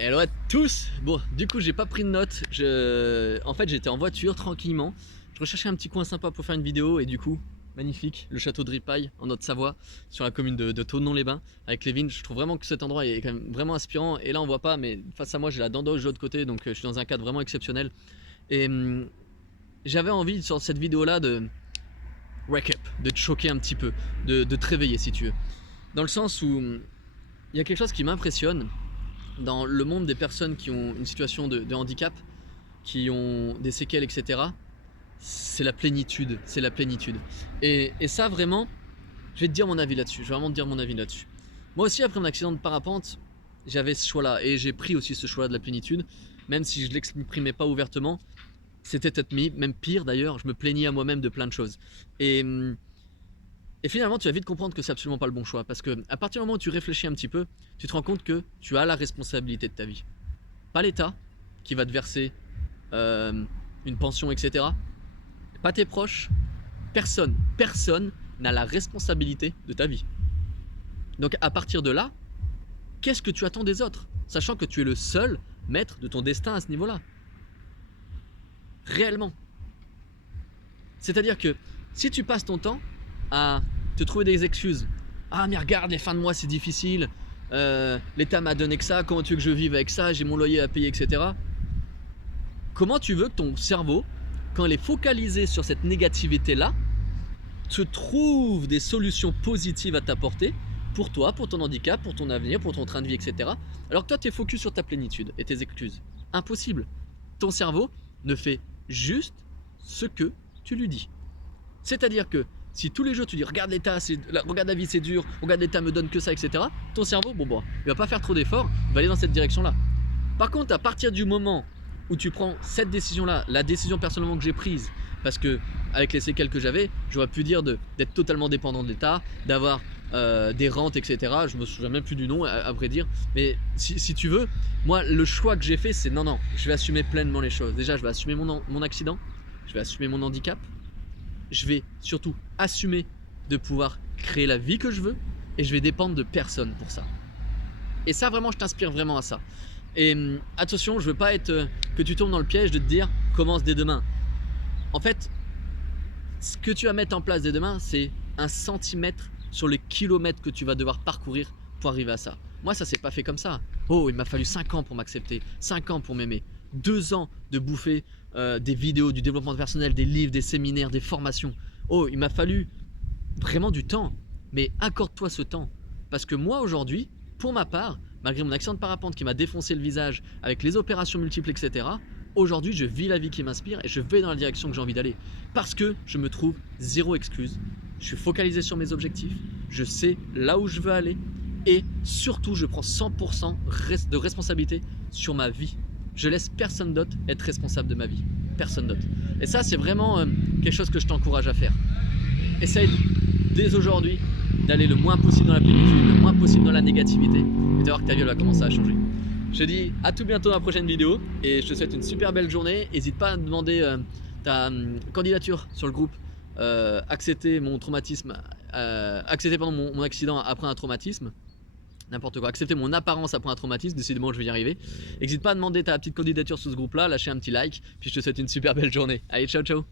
Hello à tous. Bon, du coup, j'ai pas pris de notes. En fait, j'étais en voiture tranquillement. Je recherchais un petit coin sympa pour faire une vidéo et du coup, magnifique, le château de Ripaille en Haute-Savoie, sur la commune de Thonon-les-Bains, avec les vignes. Je trouve vraiment que cet endroit est quand même vraiment inspirant. Et là, on voit pas, mais face à moi, j'ai la Dandoche de l'autre côté, donc je suis dans un cadre vraiment exceptionnel. Et j'avais envie sur cette vidéo-là de wake up, de te choquer un petit peu, de te réveiller si tu veux. Dans le sens où il y a quelque chose qui m'impressionne dans le monde des personnes qui ont une situation de handicap, qui ont des séquelles, etc. C'est la plénitude, c'est la plénitude. Et ça vraiment, je vais te dire mon avis là-dessus, je vais vraiment te dire mon avis là-dessus. Moi aussi, après mon accident de parapente, j'avais ce choix-là et j'ai pris aussi ce choix-là de la plénitude, même si je ne l'exprimais pas ouvertement. C'était peut-être même pire d'ailleurs, je me plaignais à moi-même de plein de choses. Et finalement, tu vas vite comprendre que c'est absolument pas le bon choix, parce que à partir du moment où tu réfléchis un petit peu, tu te rends compte que tu as la responsabilité de ta vie. Pas l'État qui va te verser une pension, etc. Pas tes proches. Personne n'a la responsabilité de ta vie. Donc à partir de là, qu'est-ce que tu attends des autres, sachant que tu es le seul maître de ton destin à ce niveau-là? Réellement. C'est-à-dire que si tu passes ton temps à te trouver des excuses, ah mais regarde, les fins de mois c'est difficile, l'État m'a donné que ça, comment tu veux que je vive avec ça, j'ai mon loyer à payer, etc. Comment tu veux que ton cerveau, quand il est focalisé sur cette négativité-là, te trouve des solutions positives à t'apporter pour toi, pour ton handicap, pour ton avenir, pour ton train de vie, etc. Alors que toi, tu es focus sur ta plénitude et tes excuses. Impossible. Ton cerveau ne fait juste ce que tu lui dis. C'est-à-dire que si tous les jours tu dis regarde l'État, regarde la vie c'est dur, regarde l'État me donne que ça, etc. Ton cerveau, il va pas faire trop d'efforts, il va aller dans cette direction-là. Par contre, à partir du moment où tu prends cette décision-là, la décision personnellement que j'ai prise, parce que avec les séquelles que j'avais, j'aurais pu dire d'être totalement dépendant de l'État, d'avoir des rentes, etc. Je me souviens même plus du nom, à vrai dire. Mais si tu veux, moi, le choix que j'ai fait, c'est non, je vais assumer pleinement les choses. Déjà, je vais assumer mon accident, je vais assumer mon handicap, je vais surtout assumer de pouvoir créer la vie que je veux et je vais dépendre de personne pour ça. Et ça, vraiment, je t'inspire vraiment à ça. Et attention, je veux pas être que tu tombes dans le piège de te dire commence dès demain. En fait, ce que tu vas mettre en place dès demain, c'est 1 centimètre sur les kilomètres que tu vas devoir parcourir pour arriver à ça. Moi, ça s'est pas fait comme ça. Oh, il m'a fallu 5 ans pour m'accepter, 5 ans pour m'aimer, 2 ans de bouffer des vidéos, du développement personnel, des livres, des séminaires, des formations. Oh, il m'a fallu vraiment du temps, mais accorde-toi ce temps. Parce que moi, aujourd'hui, pour ma part, malgré mon accident de parapente qui m'a défoncé le visage avec les opérations multiples, etc., aujourd'hui, je vis la vie qui m'inspire et je vais dans la direction que j'ai envie d'aller. Parce que je me trouve zéro excuse. Je suis focalisé sur mes objectifs, je sais là où je veux aller et surtout, je prends 100% de responsabilité sur ma vie. Je laisse personne d'autre être responsable de ma vie. Personne d'autre. Et ça, c'est vraiment quelque chose que je t'encourage à faire. Essaye dès aujourd'hui d'aller le moins possible dans la plénitude, le moins possible dans la négativité et de voir que ta vie va commencer à changer. Je te dis à tout bientôt dans la prochaine vidéo et je te souhaite une super belle journée. N'hésite pas à demander ta candidature sur le groupe accepter mon traumatisme, accepter mon accident après un traumatisme. N'importe quoi, accepter mon apparence après un traumatisme, décidément je vais y arriver. N'hésite pas à demander ta petite candidature sous ce groupe là, lâcher un petit like, puis je te souhaite une super belle journée. Allez, ciao ciao.